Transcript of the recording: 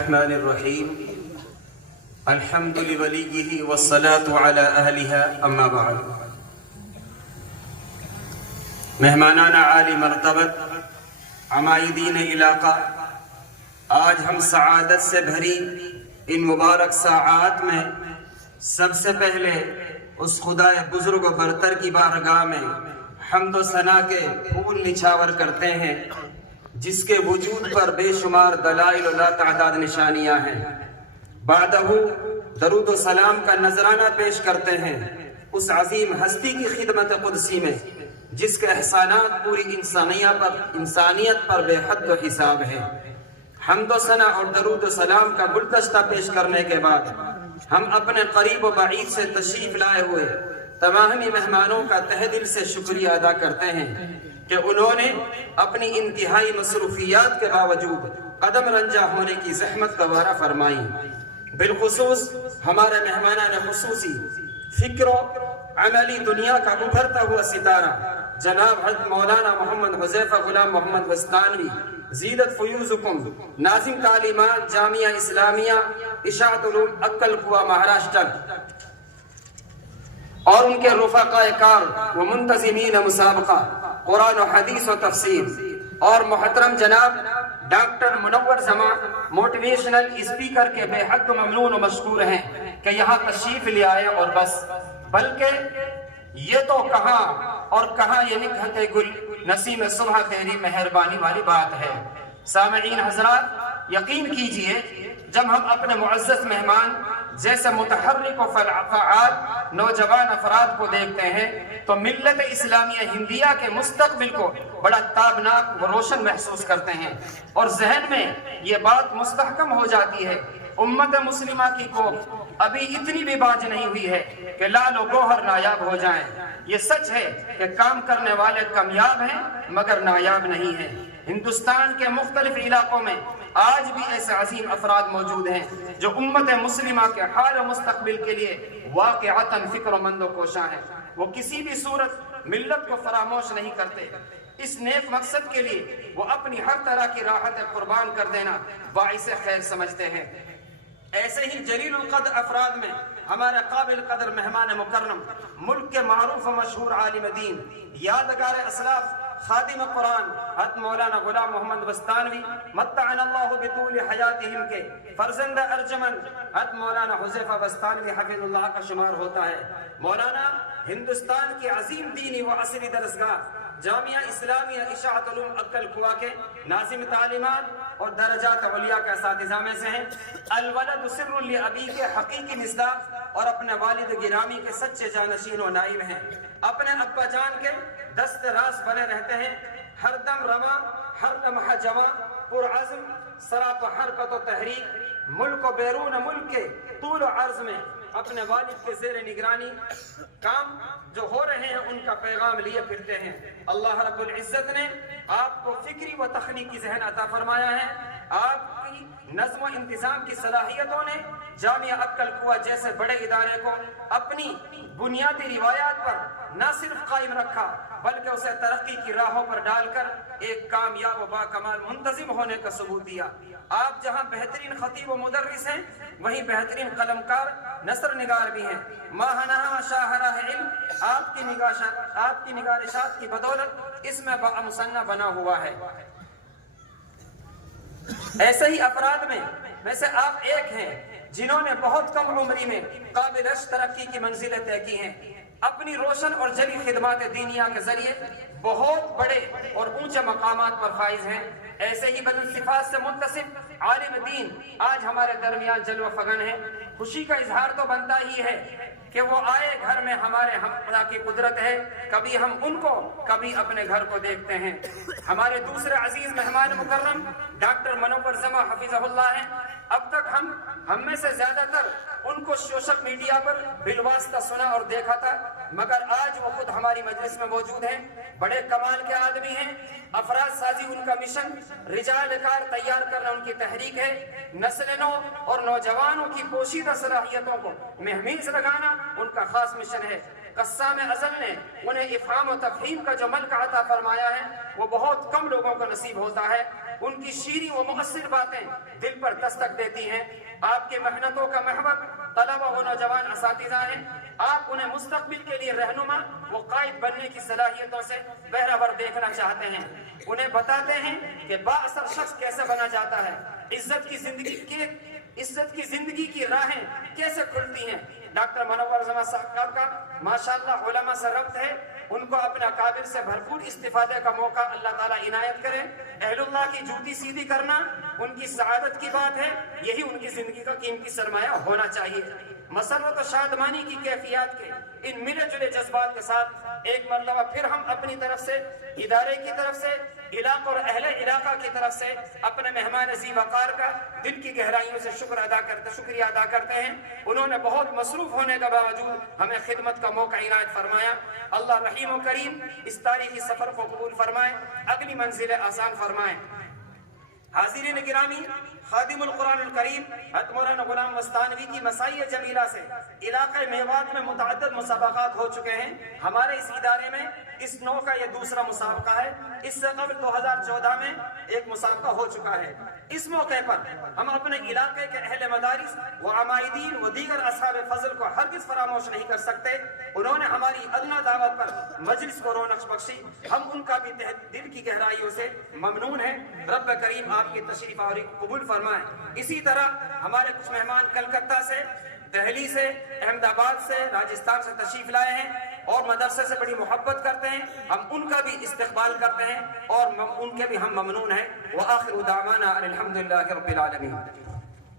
الرحمن الرحیم الحمد لولیہ والصلاة علی اہلها اما بعد۔ مہمانان عالی مرتبت، عمائدین علاقہ، آج ہم سعادت سے بھری ان مبارک ساعات میں سب سے پہلے اس خدا بزرگ و برتر کی بارگاہ میں حمد و ثنا کے پھول نچھاور کرتے ہیں، جس کے وجود پر بے شمار دلائل و لا تعداد نشانیاں ہیں۔ بعدہ درود و سلام کا نذرانہ پیش کرتے ہیں اس عظیم ہستی کی خدمت قدسی میں جس کے احسانات پوری انسانیت پر بے حد و حساب ہے۔ حمد و ثنا اور درود و سلام کا گلدستہ پیش کرنے کے بعد ہم اپنے قریب و بعید سے تشریف لائے ہوئے تمامی مہمانوں کا تہ دل سے شکریہ ادا کرتے ہیں کہ انہوں نے اپنی انتہائی مصروفیات کے باوجود قدم رنجا ہونے کی زحمت گوارا فرمائی۔ بالخصوص ہمارے مہمانان خصوصی، فکر و عملی دنیا کا ابھرتا ہوا ستارہ جناب حضرت مولانا محمد حذیفہ غلام محمد وستانوی، زیدت فیوزکم، ناظم تعلیمات جامعہ اسلامیہ اشاعت علوم اکل قوا مہاراشٹر، اور ان کے رفقاء کار و منتظمین مسابقہ قرآن و حدیث و تفسیر، اور محترم جناب ڈاکٹر منور زمان موٹیویشنل اسپیکر کے بے حد ممنون و مشکور ہیں کہ یہاں تشریف لے آئے، اور بس بلکہ یہ تو کہاں اور کہاں یہ نکہت گل نسیم صبح تیری مہربانی والی بات ہے۔ سامعین حضرات، یقین کیجئے جب ہم اپنے معزز مہمان جیسے متحرک و فعال نوجوان افراد کو دیکھتے ہیں تو ملت اسلامیہ ہندیہ کے مستقبل کو بڑا تابناک و روشن محسوس کرتے ہیں، اور ذہن میں یہ بات مستحکم ہو جاتی ہے امت مسلمہ کی کوکھ ابھی اتنی بھی باز نہیں ہوئی ہے کہ لال و گوہر نایاب ہو جائیں۔ یہ سچ ہے کہ کام کرنے والے کامیاب ہیں مگر نایاب نہیں ہیں۔ ہندوستان کے مختلف علاقوں میں آج بھی ایسے عظیم افراد موجود ہیں جو امت مسلمہ کے حال و مستقبل کے لیے واقعتاً فکر و مند و کوشاں ہیں۔ وہ کسی بھی صورت ملت کو فراموش نہیں کرتے، اس نیک مقصد کے لیے وہ اپنی ہر طرح کی راحت قربان کر دینا باعث خیر سمجھتے ہیں۔ ایسے ہی جلیل القدر افراد میں ہمارے قابل قدر مہمان مکرم، ملک کے معروف و مشہور عالم دین، یادگار اسلاف، خادم قرآن حضرت مولانا غلام محمد وستانوی متعنا اللہ بطول حیاتہم کے فرزند ارجمن حضرت مولانا حذیفہ وستانوی حفظ اللہ کا شمار ہوتا ہے۔ مولانا ہندوستان کی عظیم دینی و عصری درسگاہ جامعہ اسلامیہ اشاعت علوم اکل قوا کے ناظم تعلیمات اور درجات علیہ کے اساتذہ میں سے ہیں۔ الولد سر لابی کے حقیقی مصداق اور اپنے والد گرامی کے سچے جانشین و نائب ہیں۔ اپنے ابا جان کے دست راست بنے رہتے ہیں، ہر دم رواں، ہر لمحہ جواں، پرعزم، سراپا حرکت و تحریک، ملک و بیرون ملک کے طول و عرض میں اپنے والد کے زیر نگرانی کام جو ہو رہے ہیں ان کا پیغام لیے پھرتے ہیں۔ اللہ رب العزت نے آپ کو فکری و تخلیقی ذہن عطا فرمایا ہے۔ آپ کی نظم و انتظام کی صلاحیتوں نے جامعہ اکل قوا جیسے بڑے ادارے کو اپنی بنیادی روایات پر نہ صرف قائم رکھا بلکہ اسے ترقی کی راہوں پر ڈال کر ایک کامیاب و باکمال منتظم ہونے کا ثبوت دیا۔ آپ جہاں بہترین خطیب و مدرس ہیں وہیں بہترین قلمکار نثر نگار بھی ہیں۔ ماہنہ شاہراہ علم آپ کی نگارشات کی بدولت اس میں مصنع بنا ہوا ہے۔ ایسے ہی افراد میں سے آپ ایک ہیں جنہوں نے بہت کم عمری میں قابل ترقی کی منزلیں طے کی ہیں۔ اپنی روشن اور جلی خدمات دینیہ کے ذریعے بہت بڑے اور اونچے مقامات پر فائز ہیں۔ ایسے ہی بدالصفات سے متصف عالم دین آج ہمارے درمیان جلوہ فغن ہیں۔ خوشی کا اظہار تو بنتا ہی ہے کہ وہ آئے گھر میں ہمارے ہم خدا کی قدرت ہے، کبھی ہم ان کو کبھی اپنے گھر کو دیکھتے ہیں۔ ہمارے دوسرے عزیز مہمان مکرم ڈاکٹر منور زمان حفظہ اللہ ہیں۔ اب تک ہم میں سے زیادہ تر ان کو سوشل میڈیا پر بالواسطہ سنا اور دیکھا تھا، مگر آج وہ خود ہماری مجلس میں موجود ہیں۔ بڑے کمال کے آدمی ہیں، افراد سازی ان کا مشن، رجال کار تیار کرنا ان کی تحریک ہے، نسل نو اور نوجوانوں کی پوشیدہ صلاحیتوں کو مہمیز لگانا ان کا خاص مشن ہے۔ قسام ازل نے انہیں افہام و تفہیم کا جو ملکہ عطا فرمایا ہے وہ بہت کم لوگوں کو نصیب ہوتا ہے۔ ان کی شیریں و مؤثر باتیں دل پر دستک دیتی ہیں۔ آپ کی محنتوں کا محور طلبہ و نوجوان اساتذہ ہیں۔ آپ انہیں مستقبل کے لیے رہنما و قائد بننے کی صلاحیتوں سے بہرہ دیکھنا چاہتے ہیں۔ انہیں بتاتے ہیں کہ بااثر شخص کیسے بنا جاتا ہے، عزت کی زندگی کی راہیں کیسے کھلتی ہیں۔ ڈاکٹر منور زمان صاحب کا ماشاءاللہ علماء سے ربط ہے، ان کو اپنے اکابر سے بھرپور استفادے کا موقع اللہ تعالیٰ عنایت کرے۔ اہل اللہ کی جوتی سیدھی کرنا ان کی سعادت کی بات ہے، یہی ان کی زندگی کا قیمتی سرمایہ ہونا چاہیے۔ مسرت و شادمانی کی کیفیات کے ان ملے جلے جذبات کے ساتھ ایک مرتبہ پھر ہم اپنی طرف سے، ادارے کی طرف سے، علاقہ اور اہل علاقہ کی طرف سے اپنے مہمان ذی وقار کا دل کی گہرائیوں سے شکریہ ادا کرتے ہیں۔ انہوں نے بہت مصروف ہونے کے باوجود ہمیں خدمت کا موقع عنایت فرمایا۔ اللہ رحیم و کریم اس تاریخی سفر کو قبول فرمائے، اگلی منزل آسان فرمائے۔ حاضرین گرامی، خادم القرآن الکریم حضرت مولانا غلام مستانوی کی مسائی جمیلہ سے علاقہ میوات میں متعدد مسابقات ہو چکے ہیں۔ ہمارے اس ادارے میں اس نوع کا یہ دوسرا مسابقہ ہے۔ اس سے قبل 2014 میں ایک مسابقہ ہو چکا ہے۔ اس موقع پر ہم اپنے علاقے کے اہل مدارس و عمائدین و دیگر اصحاب فضل کو ہرگز فراموش نہیں کر سکتے۔ انہوں نے ہماری ادنا دعوت پر مجلس کو رونق بخشی، ہم ان کا بھی دل کی گہرائیوں سے ممنون ہیں۔ رب کریم آپ کی تشریف آوری قبول فرمائیں۔ اسی طرح ہمارے کچھ مہمان کلکتہ سے، دہلی سے، احمد آباد سے، راجستھان سے تشریف لائے ہیں اور مدرسے سے بڑی محبت کرتے ہیں۔ ہم ان کا بھی استقبال کرتے ہیں اور ان کے بھی ہم ممنون ہیں۔ وآخر دعوانا الحمدللہ رب العالمین۔